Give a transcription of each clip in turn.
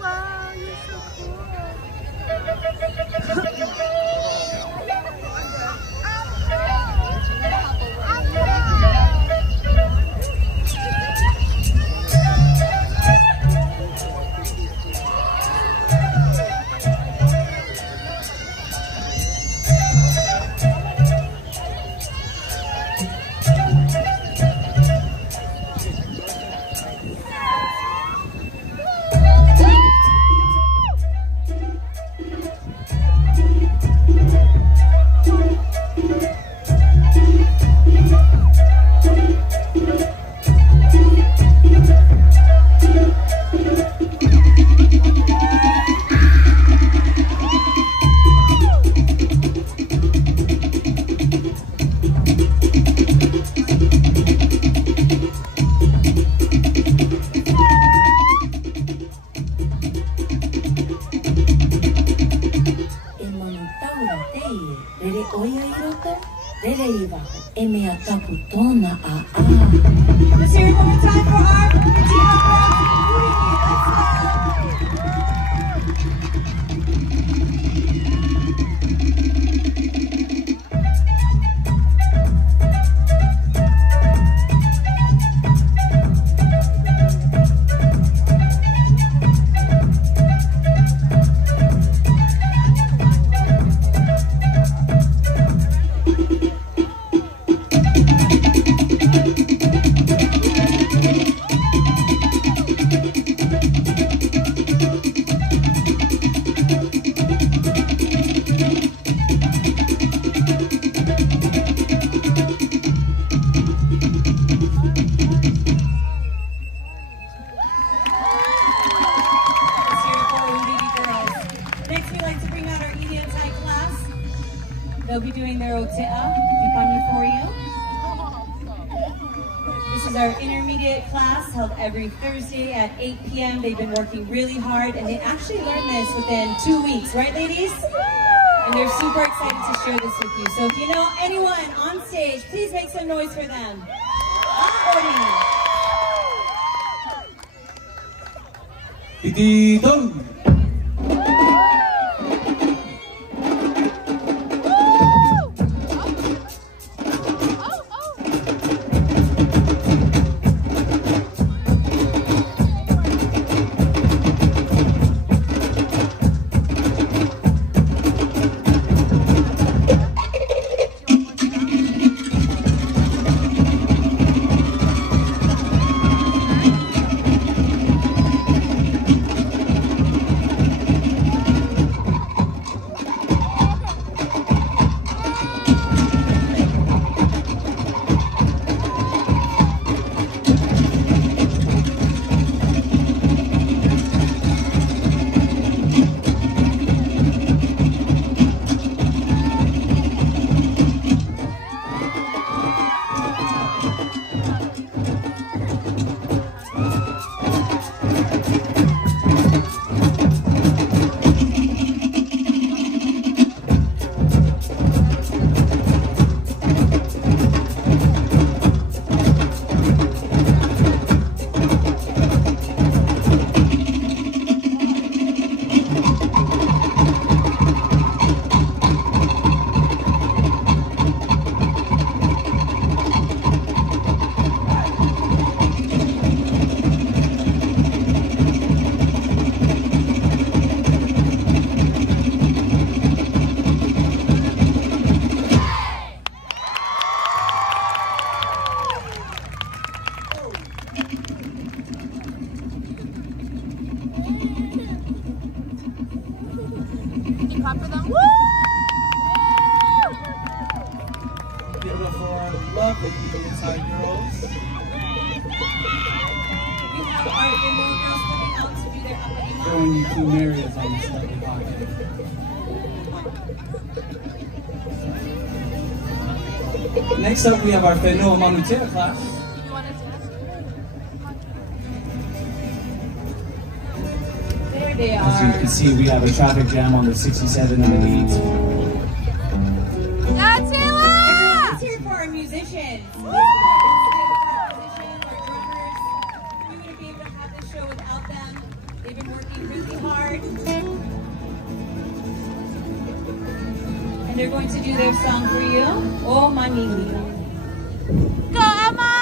Wow, you're so Let's hear it one more time for our They'll be doing their Otea, Ipanyu for you. This is our intermediate class held every Thursday at 8 p.m. They've been working really hard and they actually learned this within 2 weeks, right ladies? And they're super excited to share this with you. So if you know anyone on stage, please make some noise for them. Itidong! Can you clap for them? Woo! Give it up for our lovely inside girls. We have our Finno girls coming out to do their Apa-Ima. Showing you two Marias on the slightly pocket. Next up, we have our Whenua Manutea class. There they are. As you can see, we have a traffic jam on the 67 and the 8. That's it! Let's hear it for our musicians. Our drummers. We wouldn't be able to have this show without them. They've been working really hard. And they're going to do their song for you, O Manili. Go, Emma!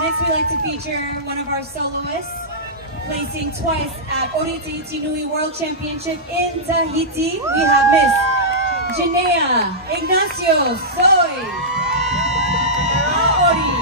Next, we like to feature one of our soloists, placing twice at Ori Nui World Championship in Tahiti. We have Miss Janea Ignacio Soy. Ori.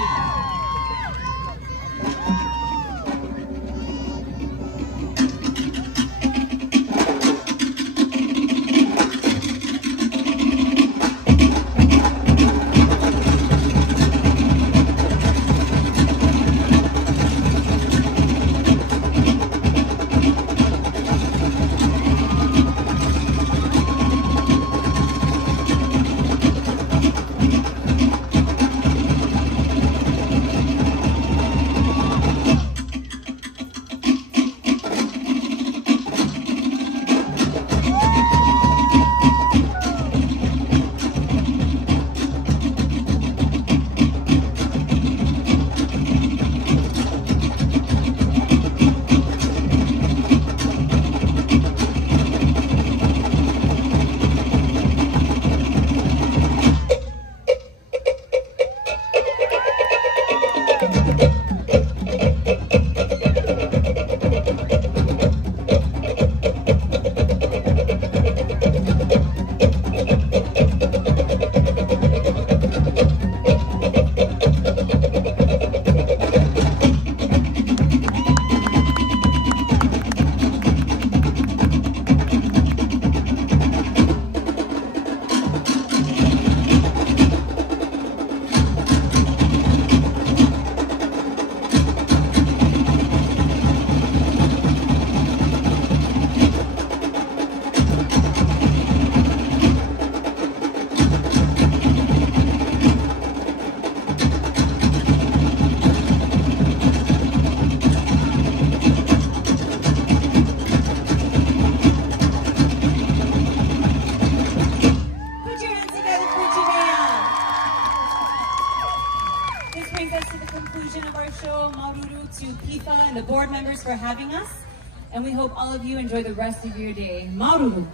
To Kifa and the board members for having us, and we hope all of you enjoy the rest of your day. Maururu.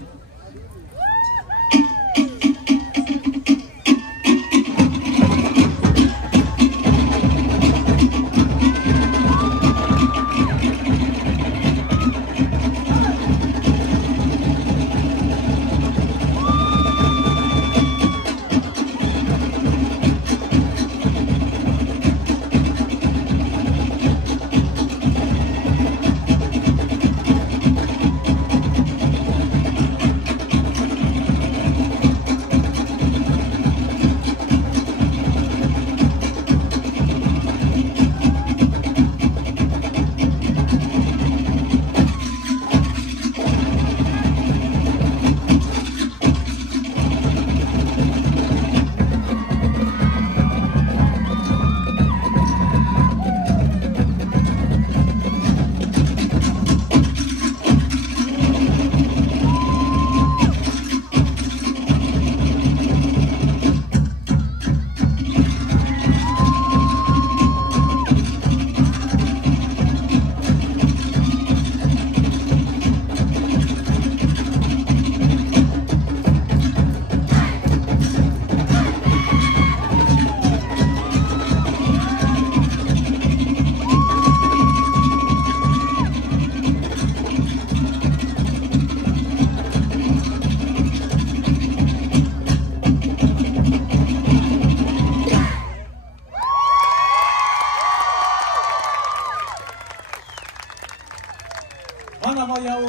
Mana mai au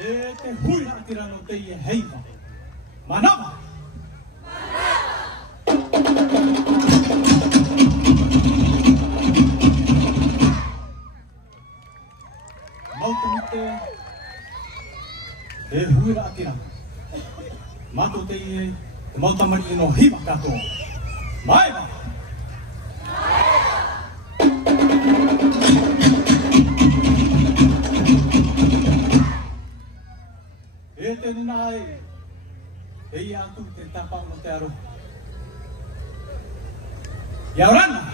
e te hui a tira no te ia heiva. Manama! Mauta mite e hui a tira. Mato te ie te mauta mari no hiva katoa. Maeva! E te nai, e ia atu te tapa no te aro. Ia orana!